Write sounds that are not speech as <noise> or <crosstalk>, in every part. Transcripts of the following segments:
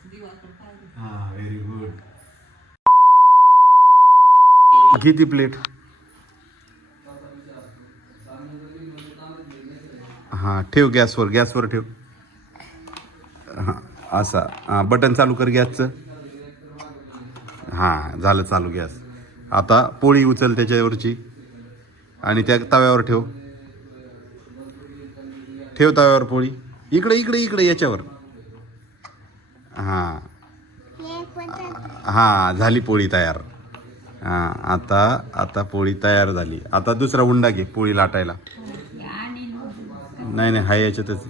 हा very good किती plate हा ठेव गॅसवर गॅसवर ठेव. हा असा. हां बटन चालू कर गॅसचं हा झालं चालू गॅस आता पोळी उचल त्याच्यावरची. आणि त्या तव्यावर ठेव. ठेव तव्यावर पोळी. इकडे इकडे इकडे याच्यावर. हां. हां झाली पोळी तयार. हां आता आता पोळी तयार झाली. आता दुसरा उंडा घे पोळी लाटायला. नाही नाही हा याच्यातच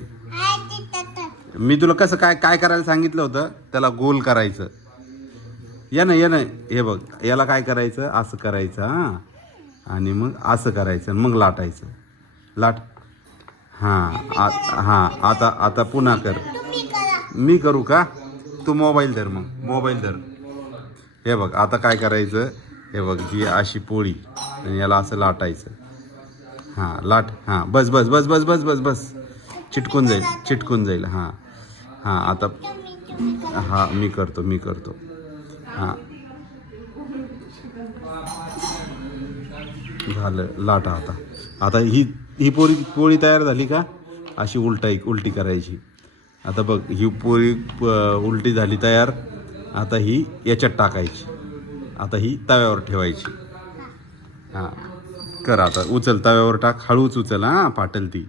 मी तुला कसं काय काय करायला सांगितलं होतं त्याला गोल करायचं. या ना या ना हे बघ याला काय करायचं असं करायचं हां. आणि मग असं करायचं मग लाटायचं. लाट हां आ- हां आता आता पुन्हा कर. मी करू का? तू मोबाईल धर मग. मोबाईल धर. हे बघ आता काय करायचं? हे बघ ही अशी पोळी आणि याला असं लाटायचं. हां लाट हां बस बस बस बस बस बस बस. चिटकून जाईल चिटकून जाईल हां. हां आता हां मी करतो मी करतो. हां. झालं लाटा आता. आता ही ही पोळी पोळी तयार झाली का? अशी उलटाई उलटी करायची. आता बघ ही पोळी उलटी झाली तयार. आता ही याच्यात टाकायची. आता ही तव्यावर ठेवायची. हां. कर आता उचल तव्यावर टाक. हळूच उचल हां फाटेल ती.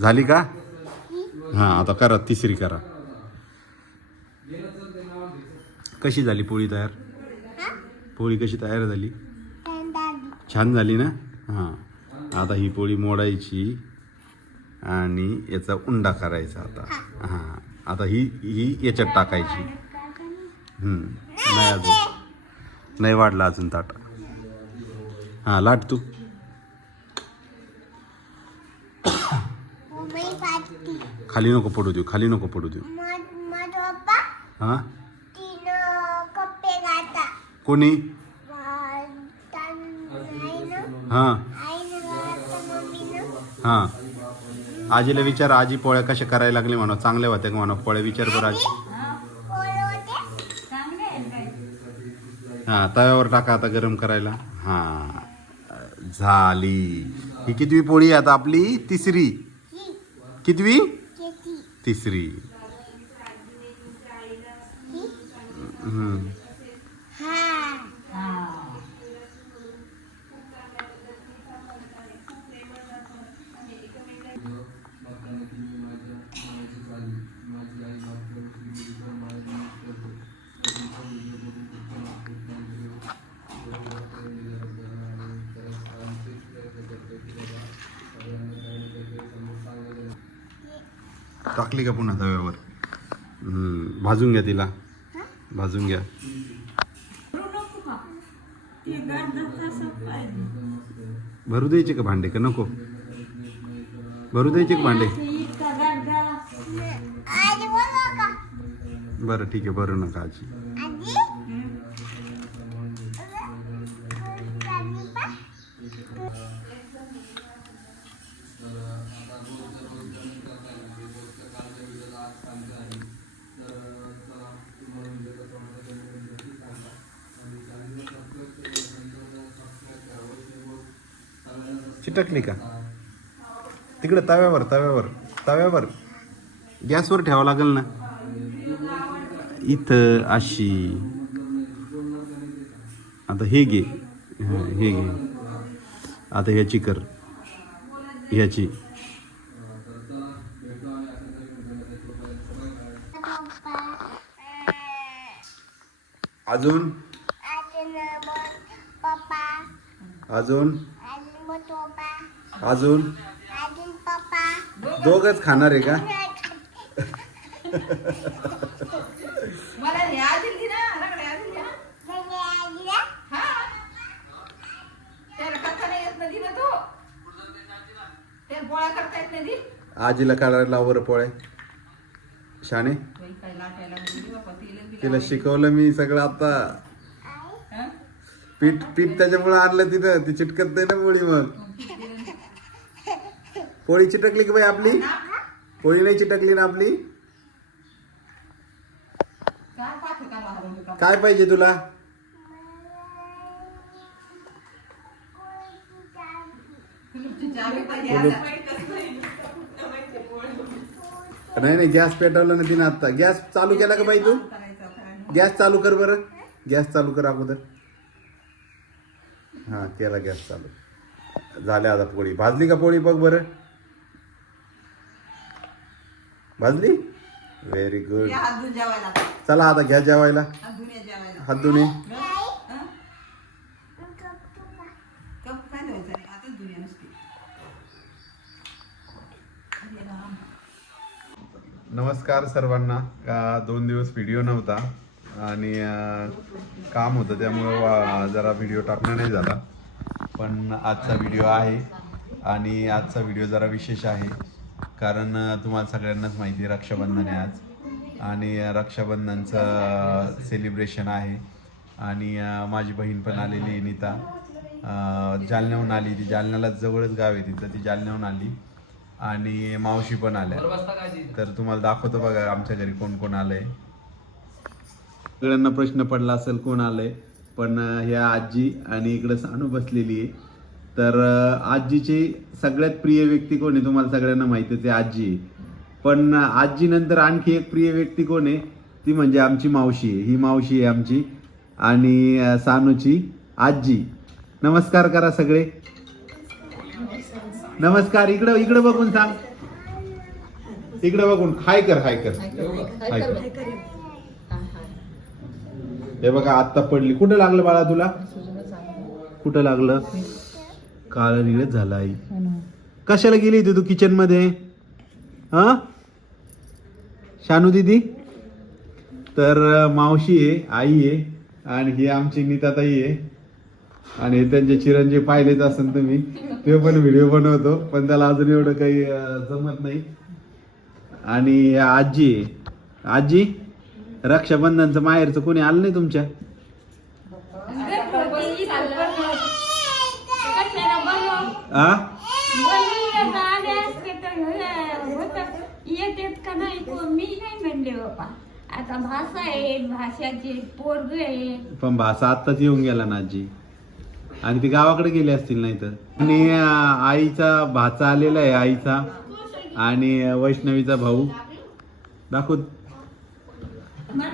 झाली का? हां आता करा तिसरी करा. कशी झाली पोळी तयार? पोळी कशी तयार झाली. छान झाली ना? हां. आता ही पोळी मोडायची आणि याचा उंडा करायचा आता. हां. आता ही ही याच्यात टाकायची. नाही अजून. नाही वाढला अजून ताट. हां लाट तू. खाली नको पडू देऊ खाली नको पडू देऊ. हां? कोणी? हां. हां. आजीला विचार आजी पोळ्या कशा करायला लागले म्हणा चांगल्या होत्या का म्हणा? पोळ्या विचार बरं आजी. हां तव्यावर टाका आता गरम करायला. हां. झाली. ही कितवी पोळी आता आपली? तिसरी. कितवी? तिसरी. हम्म. टाकली का पुन्हा तव्यावर? भाजून घ्या तिला. भाजून घ्या. भरू द्यायचे का भांडे? का नको? भरू द्यायचे का भांडे? बरं ठीक आहे भरू नका आजी. चिटकली का? तिकडे तव्यावर तव्यावर तव्यावर. गॅसवर ठेवावं लागेल ना? इथं अशी. आता हे घे. हां घे. आता ह्याची कर. ह्याची. अजून? अजून? अजून? दोघच खाणार आहे का? आजीला हा पोळा काढायला लाटायला लागली बापा तिला शिकवलं मी सगळं आता? पीठ पीठ त्याच्यामुळे आणलं तिथं. ती चिटकत नाही ना मुळी मग. पोळी चिटकली की बाई आपली? पोळी नाही चिटकली ना आपली? काय पाहिजे तुला? नाही नाही गॅस पेटवला ना तिने आता गॅस चालू केला का बाई तू? गॅस चालू कर बरं. गॅस चालू कर अगोदर. हा केला गॅस चालू. झाल्या आता पोळी. भाजली का पोळी? बघ बरं. भाजली? Very good. चला आता घ्या जेवायला. हात धुणे. हं? राम. नमस्कार सर्वांना. दोन दिवस व्हिडिओ नव्हता आणि काम होतं त्यामुळं जरा व्हिडिओ टाकणं नाही झाला. पण आजचा व्हिडिओ आहे आणि आजचा व्हिडिओ जरा विशेष आहे. कारण तुम्हाला सगळ्यांनाच माहिती आहे रक्षाबंधन आहे आज. आणि रक्षाबंधनचं सेलिब्रेशन आहे. आणि माझी बहीण पण आलेली आहे नीता. जालन्याहून आली ती. जालन्याला जवळच गाव आहे तिचं ती जालन्याहून आली. आणि मावशी पण आल्या. तर तुम्हाला दाखवतो बघा आमच्या घरी कोण कोण आलंय. सगळ्यांना प्रश्न पडला असेल कोण आलंय. पण ह्या आजी आणि इकडे सानू बसलेली आहे. तर आजीची सगळ्यात प्रिय व्यक्ती कोण आहे? तुम्हाला सगळ्यांना माहितीच आहे आजी. पण अं, आजीनंतर आणखी एक प्रिय व्यक्ती कोण आहे? ती म्हणजे आमची मावशी आहे. ही मावशी आहे आमची आणि सानूची आजी. नमस्कार करा सगळे. नमस्कार. इकडं इकडं बघून सांग. इकडं बघून. हाय कर हाय कर. हाय कर. हे बघा आत्ता पडली. कुठं लागलं बाळा तुला? कुठं लागलं? काळ निळत झाला आई कशाला गेली होती तू किचनमध्ये? हा? शानू दिदी? तर मावशी आहे आई आहे आणि ही आमची नीताताई आहे. आणि हे त्यांचे चिरंजीव पाहिलेच असेल तुम्ही. ते पण व्हिडिओ बनवतो पण त्याला अजून एवढं काही जमत नाही. आणि ही आजी आहे. आजी रक्षाबंधनचं माहेरचं कोणी आलं नाही तुमच्या? आ? येतेत का नाही मी नाही म्हणले बाबा आता भाषा आहे भाषाची पोरग आहे पण भाषा आत्ताच येऊन गेला ना आजी. आणि ती गावाकडे गेली असतील नाही तर. आणि आईचा भाचा आलेला आहे आईचा. आणि वैष्णवीचा भाऊ. दाखव.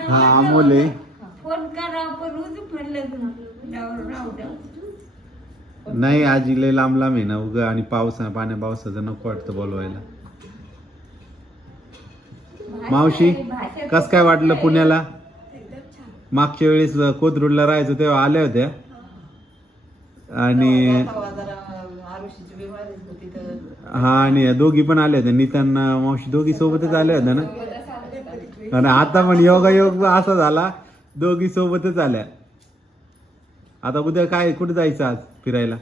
हा अमोल आहे. फोन करा पण म्हणलं राहू राहू द्या. नाही आजी लय लांब लांब आहे ना उग आणि पावसा पाण्या पावसाचं नको वाटतं बोलवायला. मावशी कस काय वाटलं पुण्याला? मागच्या वेळेस कोथरूडला राहायचं तेव्हा आल्या होत्या. आणि आरुषीची बिमारी होती तर हा आणि या दोघी पण आल्या होत्या. नितांना मावशी दोघी सोबतच आल्या होत्या ना? आणि आता पण योगायोग असा झाला दोघी सोबतच आल्या. आता उद्या काय कुठे जायचं आज फिरायला?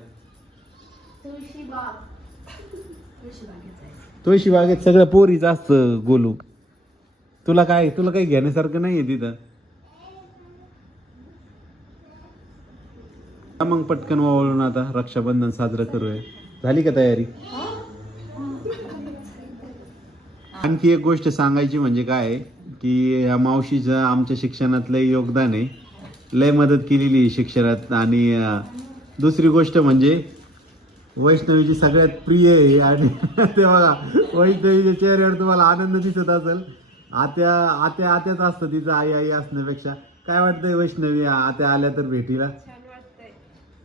तुळशी बागेत सगळं पोरीच असतं गोलू. तुला काय तुला काही घेण्यासारखं नाहीये तिथं? मग पटकन वावळून आता रक्षाबंधन साजरं करूया. झाली का तयारी? आणखी एक गोष्ट सांगायची म्हणजे काय की या मावशीचं आमच्या शिक्षणातलं योगदान आहे. लय मदत केलेली शिक्षणात. आणि दुसरी गोष्ट म्हणजे वैष्णवीची सगळ्यात प्रिय आहे. आणि <laughs> ते बघा वैष्णवीच्या चेहऱ्यावर तुम्हाला आनंद दिसत असेल. आत्या आत्या आत्याच असतं तिचं आई आई असण्यापेक्षा. काय वाटतंय वैष्णवी आत्या आल्या तर भेटीला?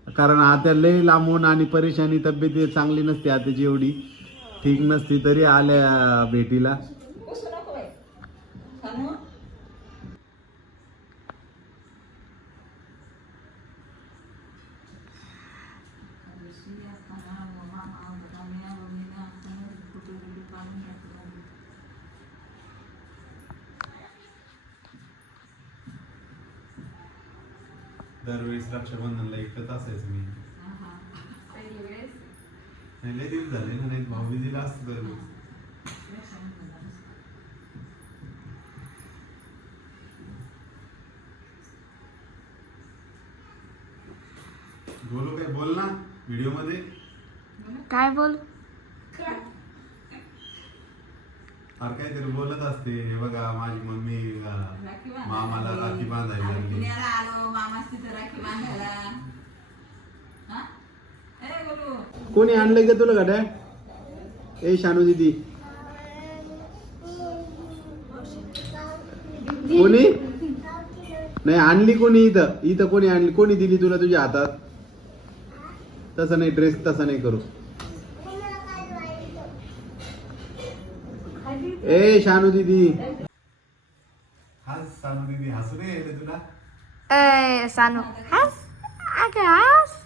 कारण आत्या लय लांबून आणि परेशानी तब्येत चांगली नसते आत्याची एवढी. ठीक नसती तरी आल्या भेटीला पुसू नको बाई. सानू? दरवेळेस रक्षाबंधनला एकटंच असायचं मी. नाही लय दिवस झाले. ना नाही भाऊ दिला असतं दरवेळेस. बोलू काय? बोल ना. व्हिडिओमध्ये काय बोल? फार काहीतरी बोलत असते. हे बघा माझी मम्मी मामाला. राखी बांधायला आम्ही लागली. पुण्याला आलो मामाच तिथं राखी बांधायला. हा? ए कोणी आणलंय का तुला गाड्या ए शानू दीदी कोणी? नाही आणली कोणी इथं? इथं कोणी आणली? कोणी दिली तुला तुझ्या हातात? तसं नाही ड्रेस तसा नाही करू. ए शानू दीदी. हस शानू दीदी हसू नाही येते तुला. ए सानू हस? अगं हस.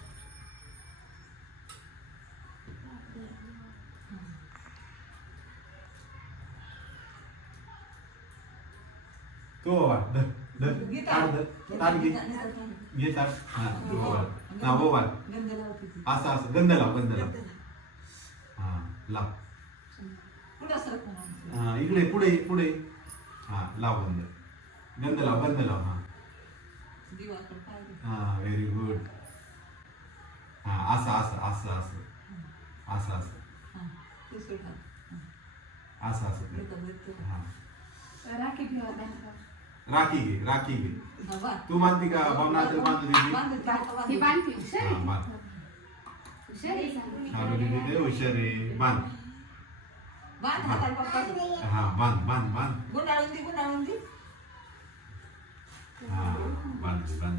तो. काढ धर. ताट घे. घे ताट हा असं असं गंध लाव गंध लाव. हा लाव. सरकून हा इकडे पुढे पुढे. हा लाव गंध गंध लाव गंध लाव हा. पाहिजे हा व्हेरी गुड हा असं असं असं असं. असं असं. हा ते सोडा असं असं. हा. राखी ठेवा त्यांना राखी घे राखी घे. तू बांधती का? भावनाचं बांधू. ती बांधते. हुशार हा. बांध. हुशार आहे. सानू. शानू दीदी ते हुशार आहे. बांध. Ban, hatan papan. Ah, ban, ban, ban. Guna undi. Ah, ban, ban.